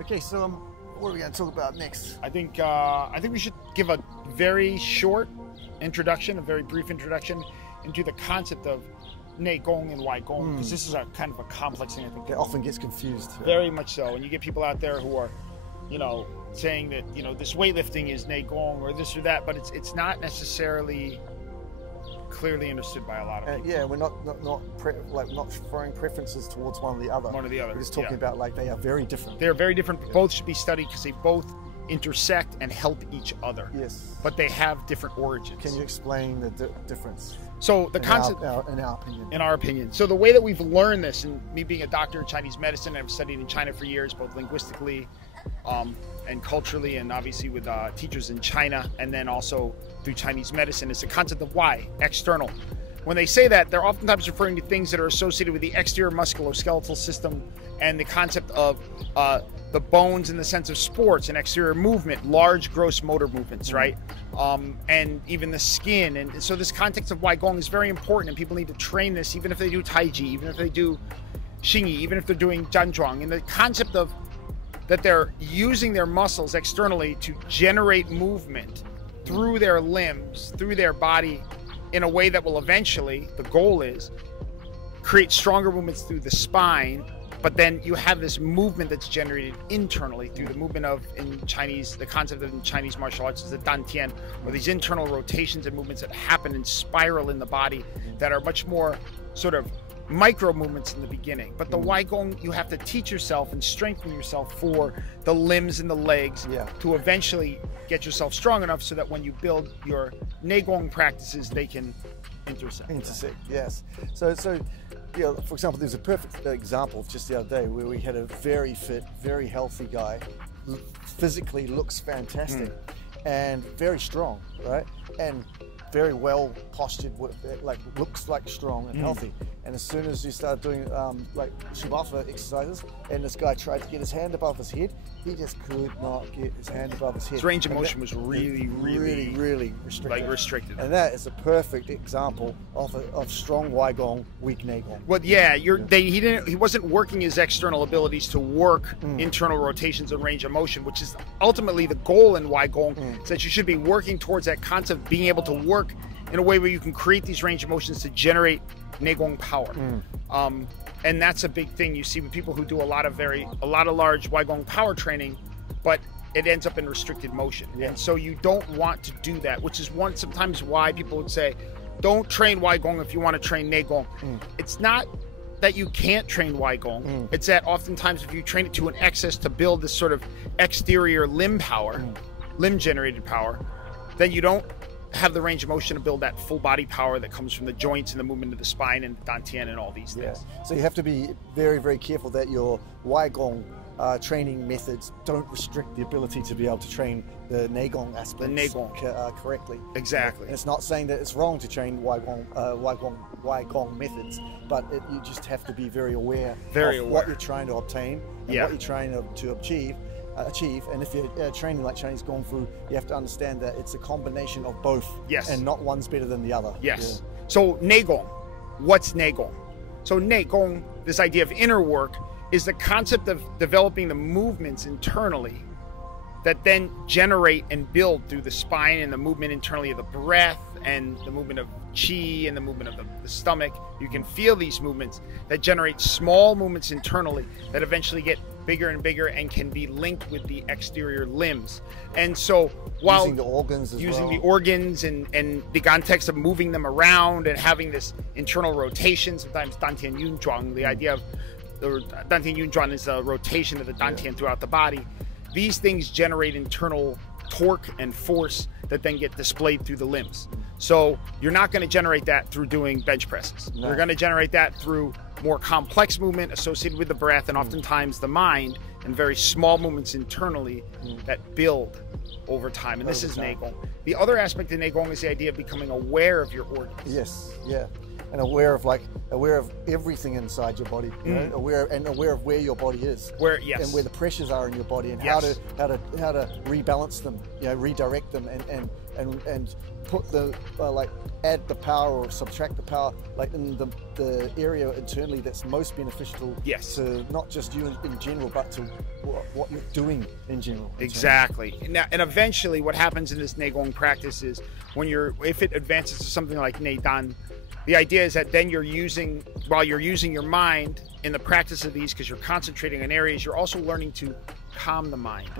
Okay, so what are we going to talk about next? I think we should give a very short introduction, a very brief introduction into the concept of NeiGong and WaiGong, because this is a kind of a complex thing. I think It often gets confused. very much so, and you get people out there who are, saying that this weightlifting is NeiGong or this or that, but it's not necessarily clearly understood by a lot of people. Yeah, we're not throwing preferences towards one or the other. One or the other. We're just talking about like they are very different. They're very different. Both should be studied because they both intersect and help each other. Yes. But they have different origins. Can you explain the difference? So the concept, in our opinion. In our opinion. So the way that we've learned this, and me being a doctor in Chinese medicine, I've studied in China for years, both linguistically and culturally, and obviously with teachers in China, and then also through Chinese medicine, is the concept of Wai, external. When they say that, they're oftentimes referring to things that are associated with the exterior musculoskeletal system and the concept of the bones in the sense of sports and exterior movement, large gross motor movements, right? And even the skin. And so this context of WaiGong is very important, and people need to train this, even if they do Taiji, even if they do XingYi, even if they're doing Zhanzhuang. And the concept of that they're using their muscles externally to generate movement through their limbs, through their body, in a way that will eventually, the goal is, create stronger movements through the spine, but then you have this movement that's generated internally through the movement of, in Chinese, the concept of in Chinese martial arts is the dantian, or these internal rotations and movements that happen and spiral in the body that are much more sort of micro movements in the beginning. But the WaiGong, you have to teach yourself and strengthen yourself for the limbs and the legs to eventually get yourself strong enough so that when you build your NeiGong practices, they can intersect. Intersect, yes. So for example, there's a perfect example just the other day where we had a very fit, very healthy guy, physically looks fantastic and very strong, right? And very well postured, like looks like strong and healthy. And as soon as you start doing like Shubhatha exercises, and this guy tried to get his hand above his head, he just could not get his hand above his head. His range of motion was really restricted. Like restricted. And that is a perfect example of strong WaiGong, weak NeiGong. Well, yeah, he wasn't working his external abilities to work internal rotations and range of motion, which is ultimately the goal in WaiGong, is that you should be working towards that concept of being able to work in a way where you can create these range of motions to generate NeiGong power. And that's a big thing you see with people who do a lot of large WaiGong power training, but it ends up in restricted motion. And so you don't want to do that, which is sometimes why people would say, don't train WaiGong if you want to train NeiGong. It's not that you can't train WaiGong. It's that oftentimes if you train it to an excess to build this sort of exterior limb power, limb generated power, then you don't have the range of motion to build that full body power that comes from the joints and the movement of the spine and the dantian and all these things. So you have to be very, very careful that your WaiGong training methods don't restrict the ability to be able to train the NeiGong aspects correctly. Exactly. And it's not saying that it's wrong to train WaiGong methods, but you just have to be very aware of what you're trying to obtain and what you're trying to achieve. And if you're training like Chinese Gong Fu, you have to understand that it's a combination of both, and not one's better than the other. So NeiGong, what's NeiGong? So NeiGong, this idea of inner work, is the concept of developing the movements internally that then generate and build through the spine and the movement internally of the breath and the movement of chi and the movement of the stomach. You can feel these movements that generate small movements internally that eventually get bigger and bigger and can be linked with the exterior limbs. And so while using the organs the organs and the context of moving them around and having this internal rotation, sometimes dantian yunzhuang, the idea of the dantian yunzhuang is the rotation of the dantian throughout the body. These things generate internal torque and force that then get displayed through the limbs. So you're not going to generate that through doing bench presses. You're going to generate that through more complex movement associated with the breath and oftentimes the mind, and very small movements internally that build over time. And this is NeiGong. The other aspect of NeiGong is the idea of becoming aware of your organs. and aware of everything inside your body, you know, aware of where your body is, and where the pressures are in your body, and how to rebalance them, you know, redirect them, and put the add the power or subtract the power, like in the area internally that's most beneficial to not just you in general, but to what you're doing in general. Exactly. Now, and eventually what happens in this NeiGong practice is if it advances to something like Neidan, the idea is that then while you're using your mind in the practice of these, because you're concentrating on areas, you're also learning to calm the mind,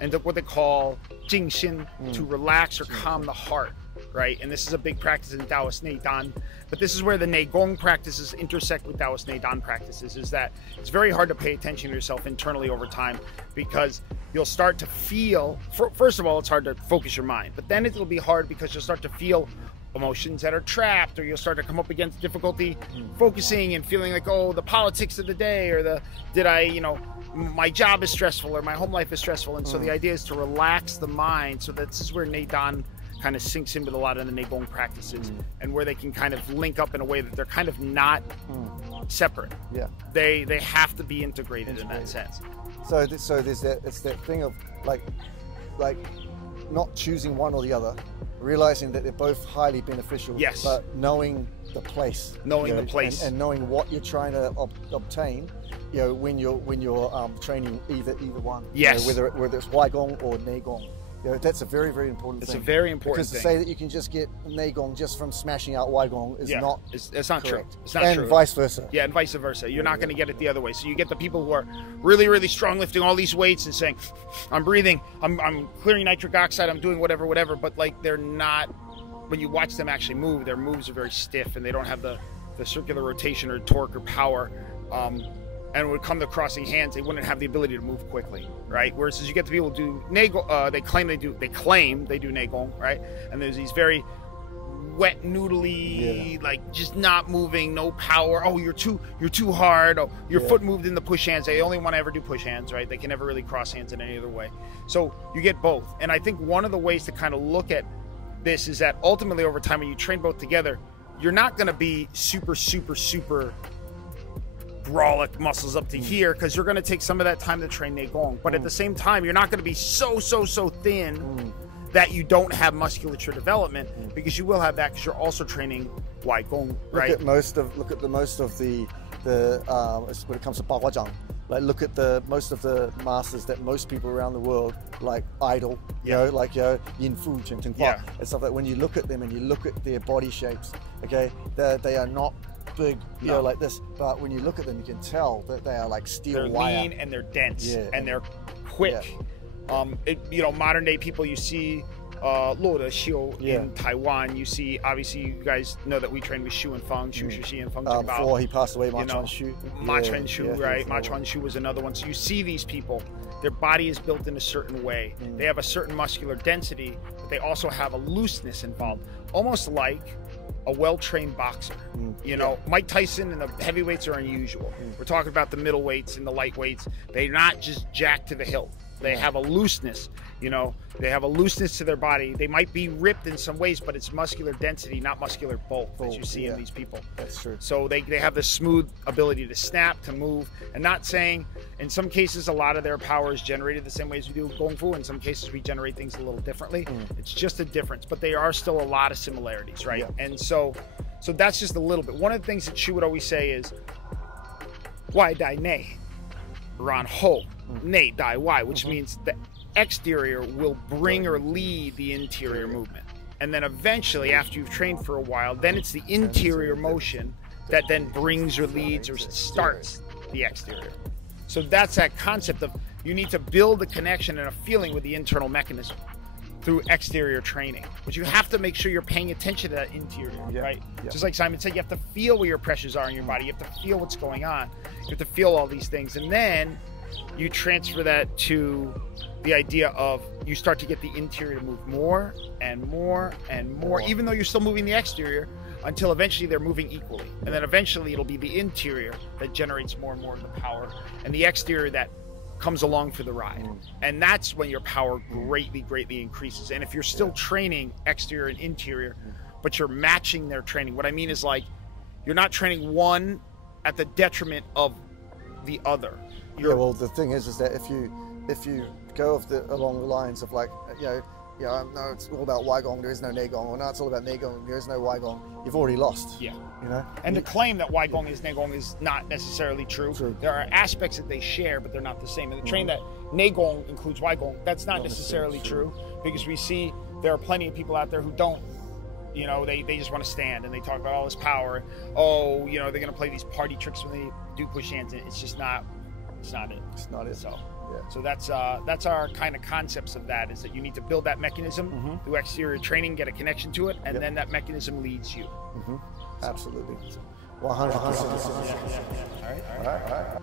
and what they call jingxin, to relax or calm the heart, right? And this is a big practice in Taoist Neidan, but this is where the NeiGong practices intersect with Taoist Neidan practices, is that it's very hard to pay attention to yourself internally over time, because you'll start to feel, first of all, it's hard to focus your mind, but then it'll be hard because you'll start to feel emotions that are trapped, or you'll start to come up against difficulty focusing and feeling like, oh, the politics of the day, or my job is stressful, or my home life is stressful. And so the idea is to relax the mind. So this is where Neidan kind of sinks in with a lot of the NeiGong practices, and where they can kind of link up in a way that they're kind of not separate. Yeah, they have to be integrated in that sense. So there's that thing of like not choosing one or the other, realizing that they're both highly beneficial, but knowing the place, and knowing what you're trying to obtain, you know, when you're training either one, you know, whether it's WaiGong or NeiGong. You know, that's a very, very important thing. It's a very important thing. Because to say that you can just get NeiGong just from smashing out WaiGong is not it's not correct. True. It's not and true. Vice versa. Yeah, and vice versa. You're not going to get it the other way. So you get the people who are really, really strong, lifting all these weights and saying, I'm breathing, I'm clearing nitric oxide, I'm doing whatever, but like they're not, when you watch them actually move, their moves are very stiff, and they don't have the circular rotation or torque or power. And when it comes to crossing hands, they wouldn't have the ability to move quickly, right? Whereas as you get the people who do NeiGong, they claim they do NeiGong, right? And there's these very wet noodly, like just not moving, no power. Oh, you're too hard. Oh, your foot moved in the push hands. They only want to ever do push hands, right? They can never really cross hands in any other way. So you get both. And I think one of the ways to kind of look at this is that ultimately over time, when you train both together, you're not going to be super brolic muscles up to here, because you're going to take some of that time to train NeiGong, but at the same time you're not going to be so thin that you don't have musculature development, because you will have that, because you're also training WaiGong, right? Look at most of the when it comes to Bagua, like look at most of the masters that most people around the world like idol, you know, like Yin Fu, Chen Ting Hua, and stuff like. When you look at them and you look at their body shapes, okay, they are not big, you know, like this, but when you look at them, you can tell that they are like steel wire. They're lean and they're dense, and they're quick. Modern day people, you see Luo De Xiu in Taiwan. You see, obviously, you guys know that we train with Xu and Feng, Xu Shi and Feng Zhengbao. Before he passed away, Ma Chuan Xu. Ma Chuan Xu, right? Ma Chuan Xu was another one. So you see these people, their body is built in a certain way. They have a certain muscular density, but they also have a looseness involved, almost like a well-trained boxer. You know, Mike Tyson and the heavyweights are unusual. We're talking about the middleweights and the lightweights. They're not just jacked to the hilt. They have a looseness, you know, they have a looseness to their body. They might be ripped in some ways, but it's muscular density, not muscular bulk, as you see in these people. That's true. So they have this smooth ability to snap, to move, and not saying, in some cases, a lot of their power is generated the same way as we do Kung Fu. In some cases, we generate things a little differently. It's just a difference, but there are still a lot of similarities, right? And so that's just a little bit. One of the things that she would always say is, Wai Dai Nei, Ran Ho, Nei Dai Wai, which means the exterior will bring or lead the interior movement. And then eventually, after you've trained for a while, then it's the interior motion that then brings or leads or starts the exterior. So that's that concept of you need to build a connection and a feeling with the internal mechanism through exterior training. But you have to make sure you're paying attention to that interior, right? Just like Simon said, you have to feel where your pressures are in your body. You have to feel what's going on. You have to feel all these things. And then you transfer that to the idea of you start to get the interior to move more and more and more, even though you're still moving the exterior, until eventually they're moving equally. And then eventually it'll be the interior that generates more and more of the power, and the exterior that comes along for the ride. And that's when your power greatly increases. And if you're still training exterior and interior, but you're matching their training, what I mean is, like, you're not training one at the detriment of the other. Yeah, well, the thing is that if you go along the lines of like, no, it's all about WaiGong, there is no NeiGong, or no, it's all about NeiGong, there is no WaiGong, you've already lost. Yeah. You know? And to claim that WaiGong is NeiGong is not necessarily true. There are aspects that they share, but they're not the same. And the train that NeiGong includes WaiGong, that's not necessarily true, because we see there are plenty of people out there who don't. You know, they just want to stand and they talk about all this power. Oh, you know, they're going to play these party tricks when they do push hands. It's just not, it's not it. It's not it. So, yeah. So that's our kind of concepts of that, is that you need to build that mechanism through exterior training, get a connection to it, and then that mechanism leads you. Absolutely. 100%. All right.